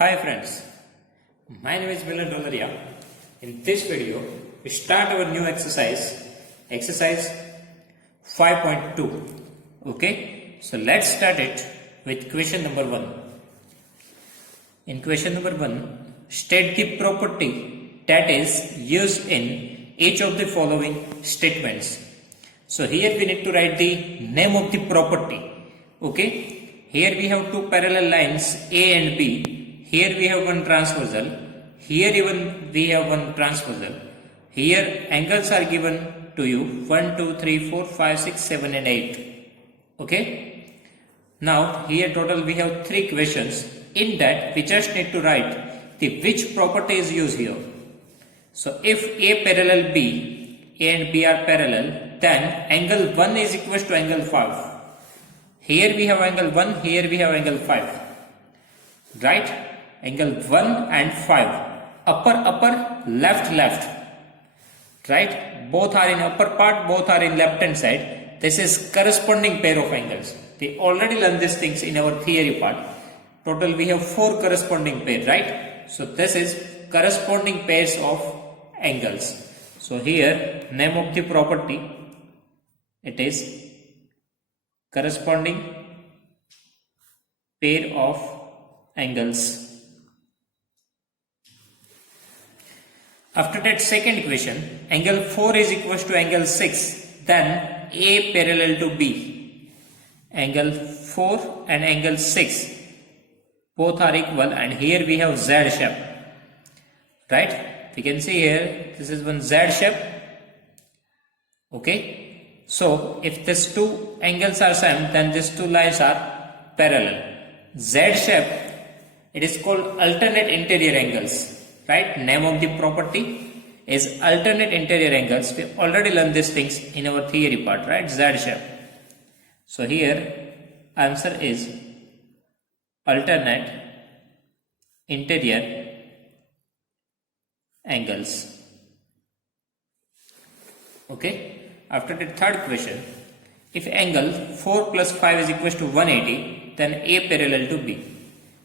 Hi friends, my name is Milan Dolaria. In this video, we start our new exercise 5.2. Okay, so let's start it with question number 1. In question number 1, state the property that is used in each of the following statements. So here we need to write the name of the property. Okay, here we have two parallel lines A and B. Here we have one transversal, here even we have one transversal. Here angles are given to you 1, 2, 3, 4, 5, 6, 7 and 8. Okay. Now here total we have 3 questions. In that we just need to write the which property is used here. So if A parallel B, A and B are parallel, then angle 1 is equal to angle 5. Here we have angle 1, here we have angle 5. Right? Angle 1 and 5, upper, left, right? Both are in upper part, both are in left hand side. This is corresponding pair of angles. We already learned these things in our theory part. Total we have 4 corresponding pairs, right? So this is corresponding pairs of angles. So here name of the property, it is corresponding pair of angles. After that second question, angle 4 is equal to angle 6, then A parallel to B. Angle 4 and angle 6 both are equal, and here we have Z shape. Right? We can see here this is one Z shape. Okay. So if these two angles are same, then these two lines are parallel. Z shape, it is called alternate interior angles. Right? Name of the property is alternate interior angles. We already learned these things in our theory part, right? Z shape. So here answer is alternate interior angles. Okay. After the third question, if angle 4 plus 5 is equal to 180, then A parallel to B.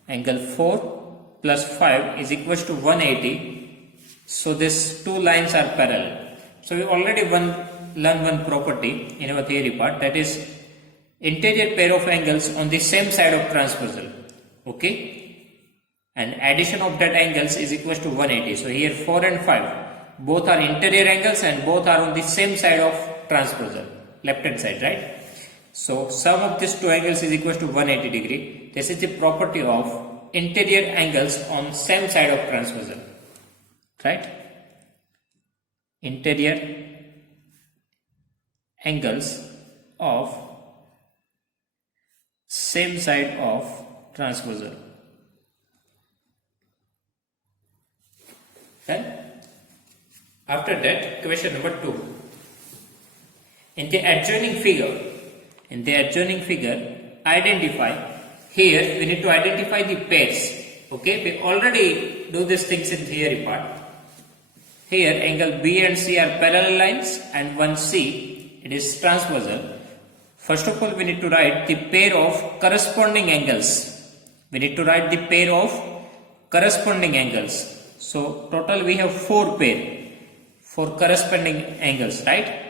Angle 4 plus 5 is equal to 180. So these two lines are parallel. So we already learned one property in our theory part, that is interior pair of angles on the same side of transversal. Okay. And addition of that angles is equal to 180. So here 4 and 5 both are interior angles and both are on the same side of transversal, left hand side, right? So sum of these two angles is equal to 180 degree. This is the property of interior angles on same side of transversal, right? Interior angles of same side of transversal. Then after that, question number 2. In the adjoining figure, identify. Here we need to identify the pairs. Okay, we already do these things in theory part. Here angle B and C are parallel lines, and one C, it is transversal. First of all, we need to write the pair of corresponding angles. We need to write the pair of corresponding angles. So total we have 4 corresponding angles, right?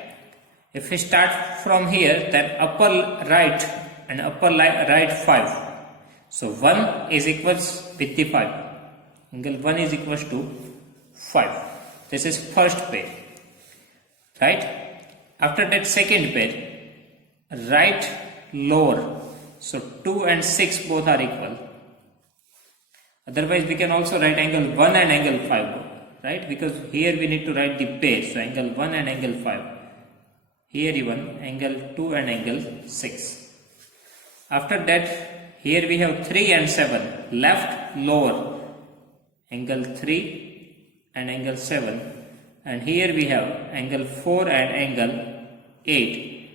If we start from here, then upper right and upper right 5. So 1 is equals with the 5. Angle 1 is equals to 5. This is first pair. Right? After that second pair, right lower. So 2 and 6 both are equal. Otherwise we can also write angle 1 and angle 5. Right? Because here we need to write the pair. So angle 1 and angle 5. Here even angle 2 and angle 6. After that, here we have 3 and 7, left lower, angle 3 and angle 7, and here we have angle 4 and angle 8,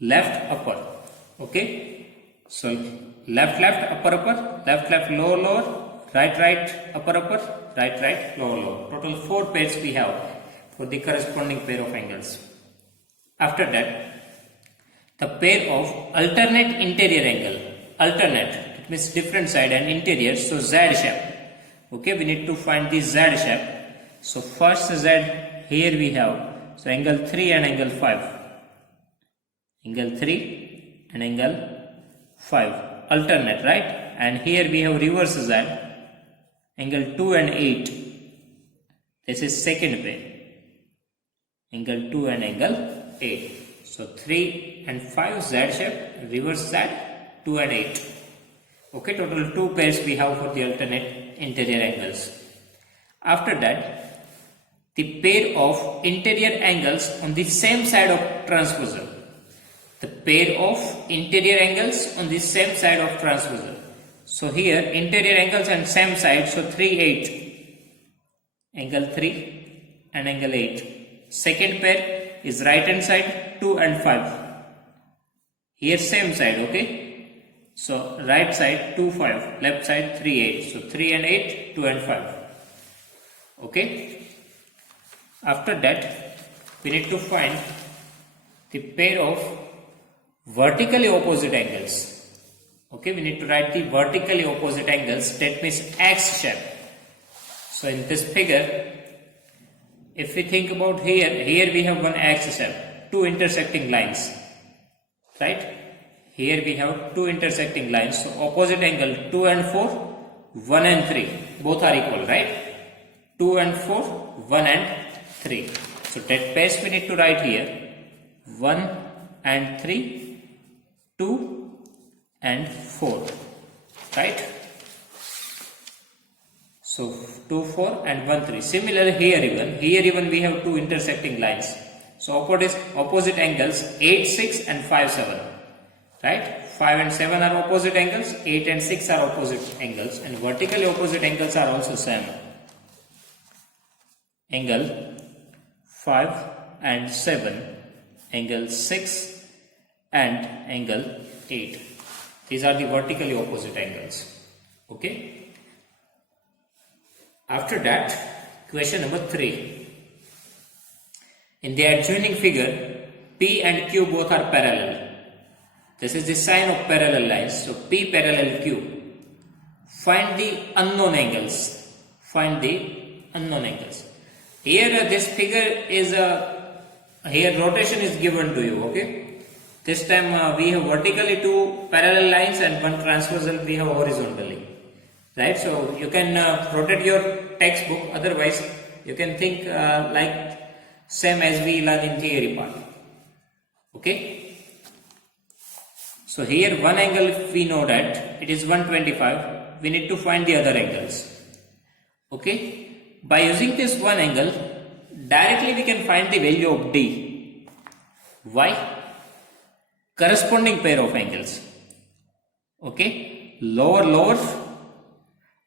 left upper. Okay, so left upper, left lower, right upper, right lower. Total 4 pairs we have for the corresponding pair of angles. After that, the pair of alternate interior angle. Alternate, it means different side, and interior, so Z shape. Okay, we need to find the Z shape. So first Z, here we have, so angle 3 and angle 5. Angle 3 and angle 5. Alternate, right? And here we have reverse Z, angle 2 and 8. This is second pair. Angle 2 and angle 8. So 3 and 5 Z shape, reverse Z, 2 and 8. Okay, total 2 pairs we have for the alternate interior angles. After that, the pair of interior angles on the same side of transversal. The pair of interior angles on the same side of transversal. So here interior angles and same side, so 3, 8. Angle 3 and angle 8. Second pair is right hand side 2 and 5. Here same side, okay. So right side 2, 5, left side 3, 8. So 3 and 8, 2 and 5. Okay. After that, we need to find the pair of vertically opposite angles. Okay, we need to write the vertically opposite angles, that means X shape. So in this figure, if we think about here we have one X shape, two intersecting lines, right? Here we have two intersecting lines, so opposite angle 2 and 4, 1 and 3, both are equal, right? 2 and 4, 1 and 3. So that pairs we need to write here, 1 and 3, 2 and 4, right? So 2, 4 and 1, 3. Similarly here even we have two intersecting lines. So opposite angles 8, 6 and 5, 7. Right? 5 and 7 are opposite angles, 8 and 6 are opposite angles, and vertically opposite angles are also same. Angle 5 and 7, angle 6 and angle 8. These are the vertically opposite angles. Okay. After that, question number 3. In the adjoining figure, P and Q both are parallel. This is the sign of parallel lines. So P parallel Q. Find the unknown angles. Find the unknown angles. Here this figure is here rotation is given to you. Okay. This time we have vertically two parallel lines and one transversal we have horizontally. Right. So you can rotate your textbook. Otherwise you can think like same as we learn in theory part. Okay. So here one angle we know that it is 125. We need to find the other angles. Okay. By using this one angle, directly we can find the value of D. Why? Corresponding pair of angles. Okay. Lower, lower,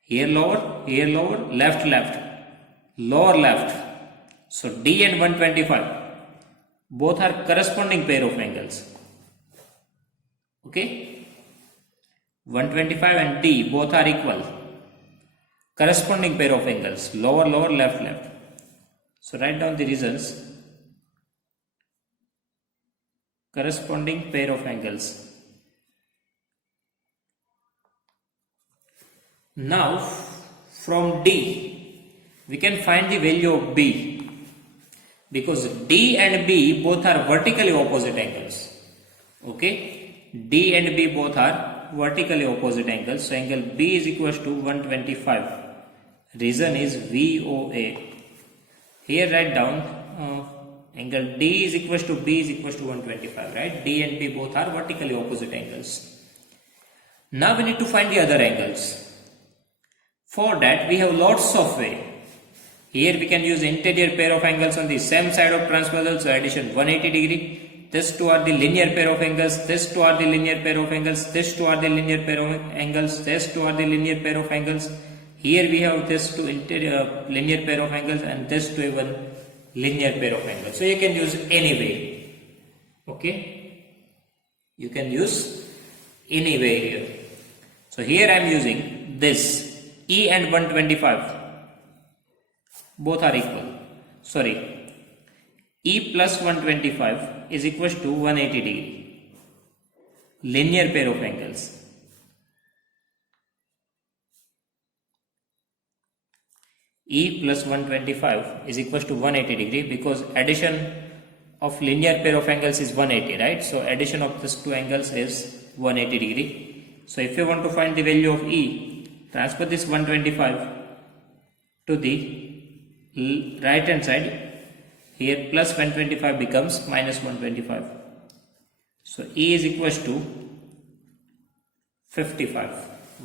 here lower, left, left, lower, left. So D and 125 both are corresponding pair of angles. Okay, 125 and D both are equal, corresponding pair of angles, lower, lower, left, left. So write down the reasons. Corresponding pair of angles. Now from D we can find the value of B, because D and B both are vertically opposite angles. Okay. D and B both are vertically opposite angles. So angle B is equals to 125. Reason is VOA. Here write down angle D is equals to B is equals to 125. Right? D and B both are vertically opposite angles. Now we need to find the other angles. For that we have lots of way. Here we can use interior pair of angles on the same side of transversal. So addition 180 degree. This two are the linear pair of angles, this two are the linear pair of angles, this two are the linear pair of angles, this two are the linear pair of angles. Here we have this two interior linear pair of angles and this two even linear pair of angles. So you can use any way. Okay. You can use any way here. So here I am using this E and 125. Both are equal. Sorry. E plus 125 is equals to 180 degree. Linear pair of angles. E plus 125 is equals to 180 degree, because addition of linear pair of angles is 180, right? So addition of these two angles is 180 degree. So if you want to find the value of E, transfer this 125 to the right hand side. Here plus 125 becomes minus 125. So E is equals to 55.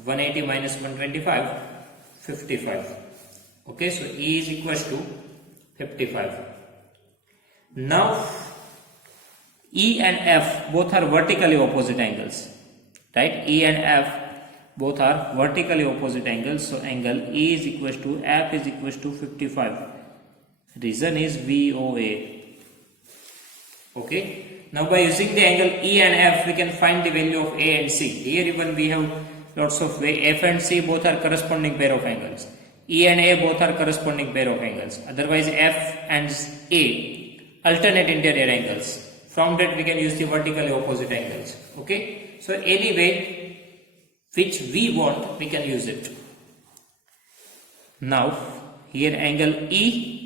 180 minus 125, 55. Okay, so E is equals to 55. Now E and F both are vertically opposite angles, right? E and F both are vertically opposite angles. So angle E is equals to F is equals to 55. Reason is VOA. Okay. Now by using the angle E and F, we can find the value of A and C. Here even we have lots of way. F and C both are corresponding pair of angles. E and A both are corresponding pair of angles. Otherwise F and A alternate interior angles. From that we can use the vertically opposite angles. Okay. So any way which we want, we can use it. Now here angle E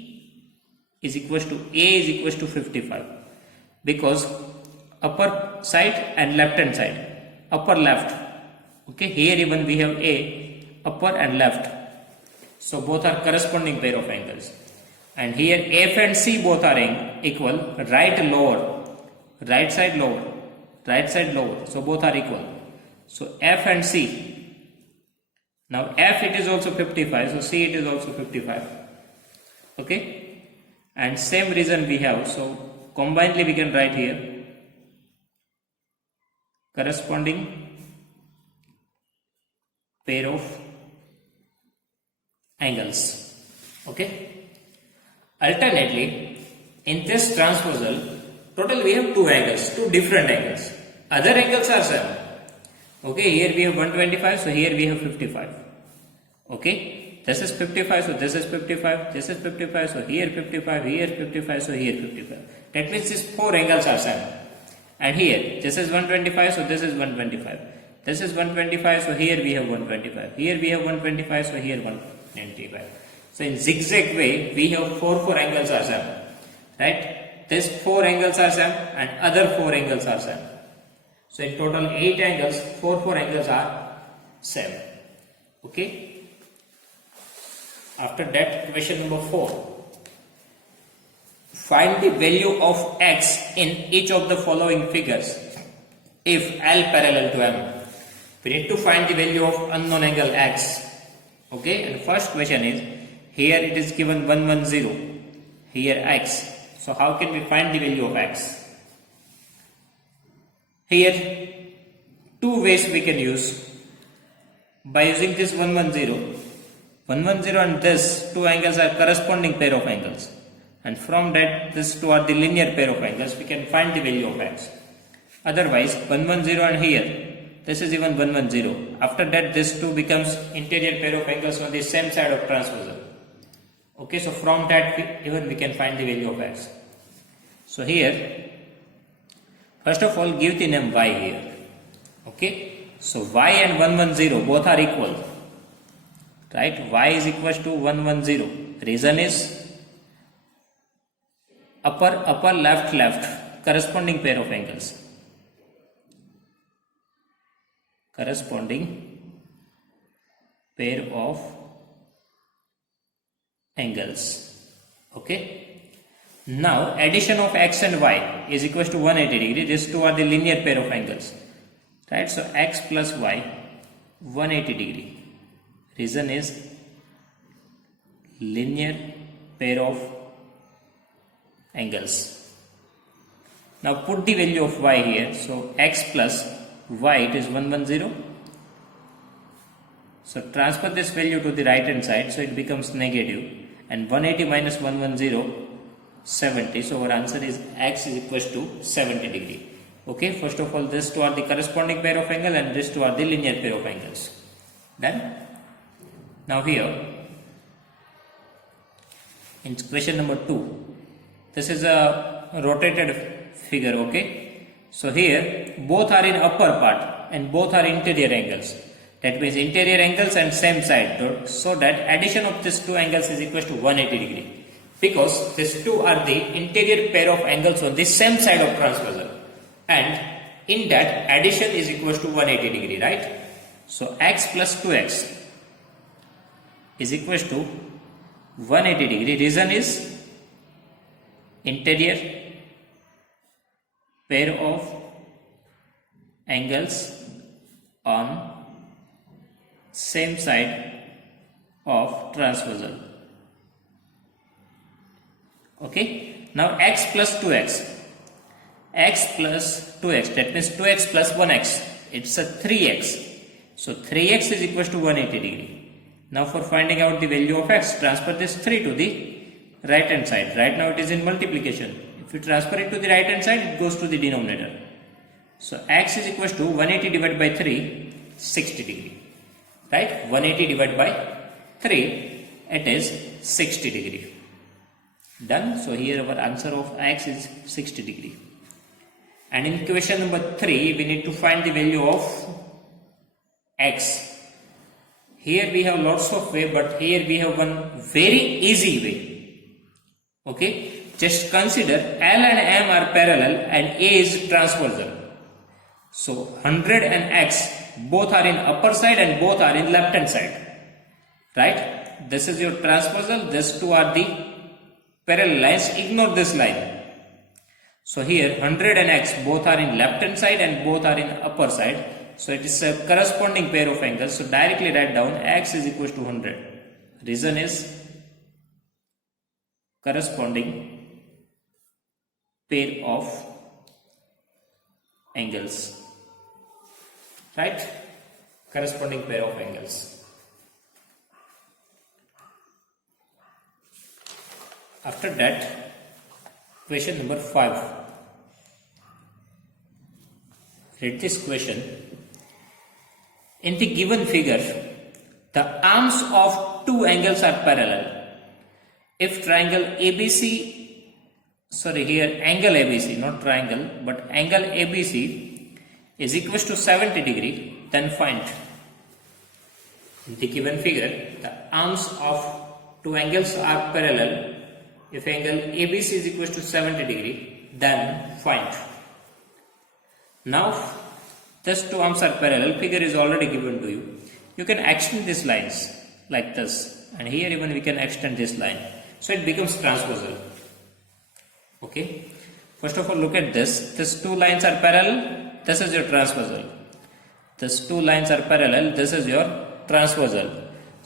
is equals to A is equals to 55, because upper side and left hand side, upper left. Okay, here even we have A, upper and left. So both are corresponding pair of angles. And here F and C both are equal, right lower, right side lower, right side lower. So both are equal. So F and C. Now F it is also 55, so C it is also 55. Okay. And same reason we have, so combinedly we can write here corresponding pair of angles. Okay. Alternately, in this transversal, total we have two angles, two different angles. Other angles are same. Okay, here we have 125, so here we have 55. Okay. This is 55, so this is 55, this is 55, so here 55, here 55, so here 55. That means these four angles are same. And here, this is 125, so this is 125. This is 125, so here we have 125. Here we have 125, so here 125. So in zigzag way, we have four angles are same. Right? These four angles are same and other four angles are same. So in total 8 angles, four angles are same. Okay? After that, question number 4. Find the value of x in each of the following figures if L parallel to M. We need to find the value of unknown angle x. Okay, and first question is, here it is given 110, here x. So how can we find the value of x? Here, two ways we can use. By using this 110 and this two angles are corresponding pair of angles, and from that these two are the linear pair of angles, we can find the value of x. Otherwise 110 and here this is even 110. After that this two becomes interior pair of angles on the same side of transversal. Okay, so from that we can find the value of x. So here first of all give the name y here. Okay, so y and 110 both are equal. Right, y is equals to 110. Reason is upper left corresponding pair of angles. Corresponding pair of angles. Okay. Now addition of x and y is equals to 180 degree. These two are the linear pair of angles. Right, so x plus y 180 degree. Reason is linear pair of angles. Now put the value of y here. So x plus y, it is 110. So transfer this value to the right hand side, so it becomes negative. And 180 minus 110, 70. So our answer is x is equals to 70 degree. Okay, first of all these two are the corresponding pair of angle and these two are the linear pair of angles. Done? Now here, in question number 2, this is a rotated figure, okay. So here, both are in upper part and both are interior angles. That means interior angles and same side. So that addition of these two angles is equal to 180 degree. Because these two are the interior pair of angles on the same side of transversal. And in that addition is equal to 180 degree, right? So x plus 2x is equal to 180 degree. Reason is interior pair of angles on same side of transversal. Okay, now x plus 2x, x plus 2x, that means 2x plus 1x, it's a 3x. So 3x is equal to 180 degree. Now for finding out the value of x, transfer this 3 to the right hand side. Right now it is in multiplication. If you transfer it to the right hand side, it goes to the denominator. So x is equal to 180 divided by 3, 60 degree. Right? 180 divided by 3, it is 60 degree. Done. So here our answer of x is 60 degree. And in question number 3, we need to find the value of x. Here we have lots of way, but here we have one very easy way. Okay, just consider L and M are parallel and A is transversal. So 100 and x both are in upper side and both are in left hand side. Right? This is your transversal, these two are the parallel lines. Ignore this line. So here 100 and x both are in left hand side and both are in upper side. So it is a corresponding pair of angles. So directly write down x is equal to 100. Reason is corresponding pair of angles. Right? Corresponding pair of angles. After that, question number 5. Read this question. In the given figure, the arms of two angles are parallel. If triangle ABC, here angle ABC, not triangle, but angle ABC is equal to 70 degree, then find. In the given figure, the arms of two angles are parallel. If angle ABC is equal to 70 degree, then find. Now, these two arms are parallel, figure is already given to you. You can extend these lines like this, and here even we can extend this line. So it becomes transversal. Okay. First of all, look at this. These two lines are parallel. This is your transversal. These two lines are parallel. This is your transversal.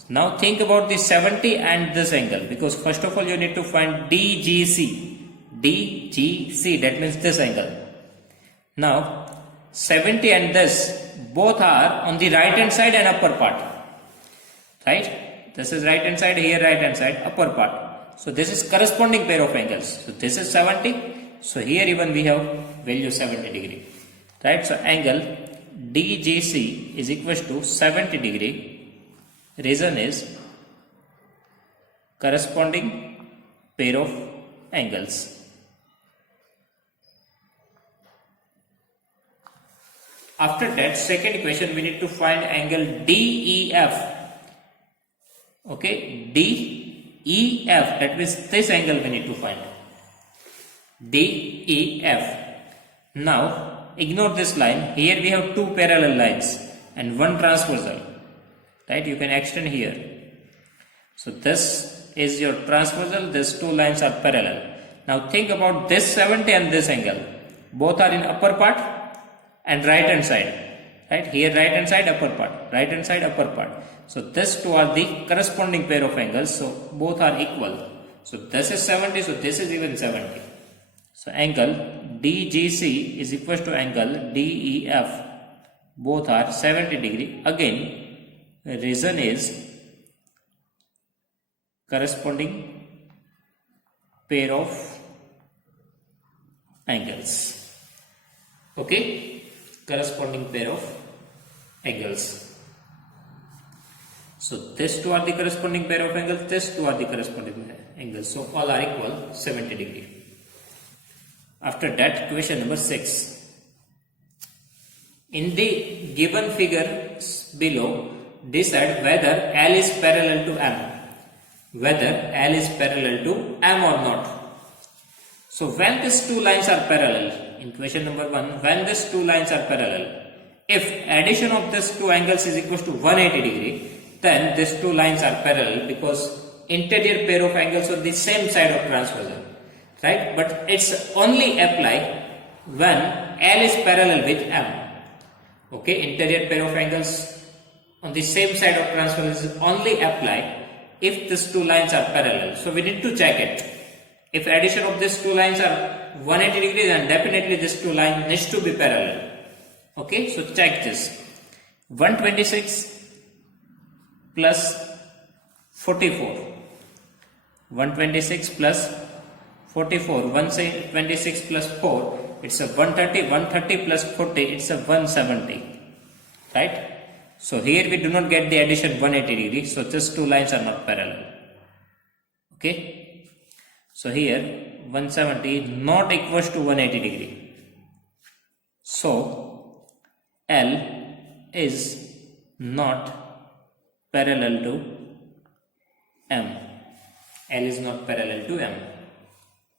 Now think about the 70 and this angle, because first of all you need to find DGC. DGC, that means this angle. Now 70 and this both are on the right hand side and upper part. Right? This is right hand side, here right hand side, upper part. So this is corresponding pair of angles. So this is 70. So here even we have value 70 degree. Right? So angle DGC is equal to 70 degree. Reason is corresponding pair of angles. After that, second question, we need to find angle DEF. Okay, DEF, that means this angle we need to find. DEF. Now, ignore this line. Here we have two parallel lines and one transversal. Right, you can extend here. So this is your transversal, these two lines are parallel. Now think about this 70 and this angle. Both are in upper part and right hand side. Right, here right hand side, upper part, right hand side, upper part. So these two are the corresponding pair of angles. So both are equal. So this is 70, so this is even 70. So angle DGC is equal to angle DEF. Both are 70 degree. Again, reason is corresponding pair of angles. Okay, corresponding pair of angles. So these two are the corresponding pair of angles, these two are the corresponding angles. So all are equal 70 degree. After that, question number 6. In the given figure, below, decide whether L is parallel to M. Whether L is parallel to M or not. So when these two lines are parallel, in question number 1, when these two lines are parallel, if addition of these two angles is equal to 180 degree, then these two lines are parallel because interior pair of angles on the same side of transversal, right? But it's only apply when L is parallel with M. Okay, interior pair of angles on the same side of transversal is only apply if these two lines are parallel. So we need to check it. If addition of these two lines are 180 degree, then definitely these two lines needs to be parallel. Okay, so check this. 126 plus 44. 126 plus 44. 126 plus 4. It's a 130. 130 plus 40. It's a 170. Right? So here we do not get the addition 180 degree. So these two lines are not parallel. Okay. So here 170 not equals to 180 degree. So L is not parallel to M. L is not parallel to M.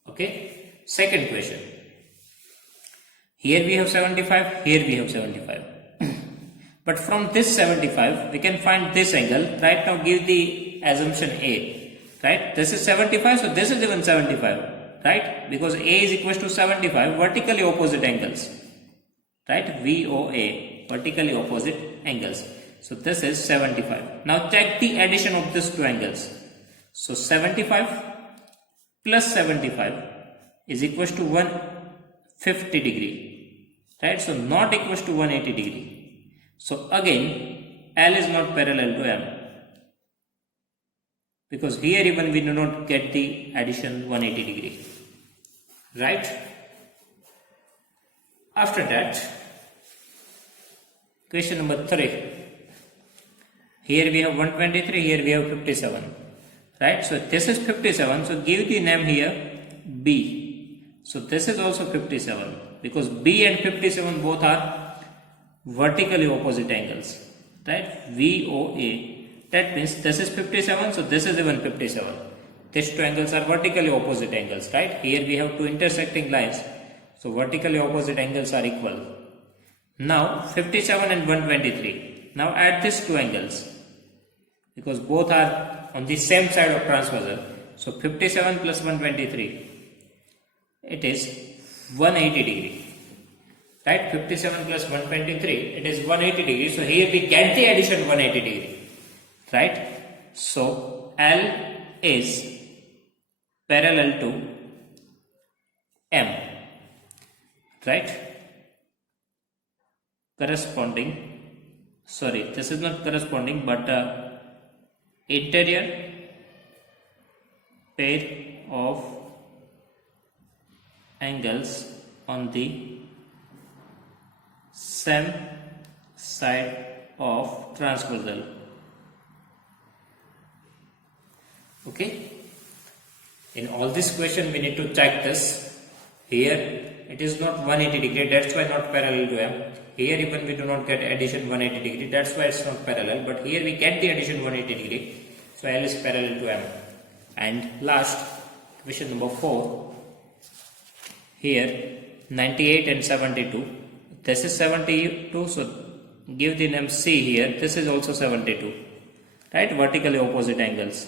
Okay. Second question. Here we have 75. Here we have 75. But from this 75, we can find this angle. Right now, give the assumption A. Right? This is 75, so this is even 75. Right? Because A is equal to 75, vertically opposite angles. Right? VOA, vertically opposite angles. So this is 75. Now check the addition of these two angles. So 75 plus 75 is equal to 150 degree. Right? So not equal to 180 degree. So again, L is not parallel to M. Because here even we do not get the addition 180 degree. Right? After that, question number 3. Here we have 123, here we have 57. Right? So this is 57. So give the name here B. So this is also 57. Because B and 57 both are vertically opposite angles. Right? VOA. That means this is 57. So this is even 57. These two angles are vertically opposite angles. Right? Here we have two intersecting lines. So vertically opposite angles are equal. Now 57 and 123. Now add these two angles. Because both are on the same side of transversal. So 57 plus 123. It is 180 degree. Right? 57 plus 123. It is 180 degree. So here we get the addition 180 degree. Right? So L is parallel to M. Right? Corresponding. Sorry, this is not corresponding, but interior pair of angles on the same side of transversal. Okay. In all this question we need to check this. Here it is not 180 degree, that's why not parallel to M. Here even we do not get addition 180 degree, that's why it's not parallel. But here we get the addition 180 degree. So L is parallel to M. And last, question number 4. Here 98 and 72. This is 72, so give the name C here. This is also 72. Right? Vertically opposite angles.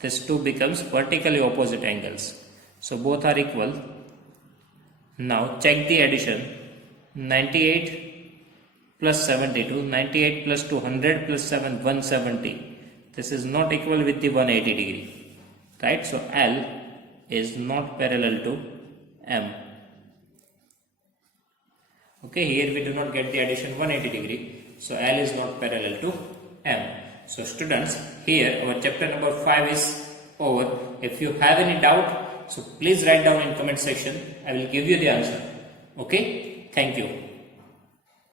This 2 becomes vertically opposite angles. So both are equal. Now check the addition. 98 plus 72. 98 plus 200 plus 7, 170. This is not equal with the 180 degree. Right? So L is not parallel to M. Okay, here we do not get the addition 180 degree. So L is not parallel to M. So students, here our chapter number 5 is over. If you have any doubt, so please write down in comment section. I will give you the answer. Okay, thank you.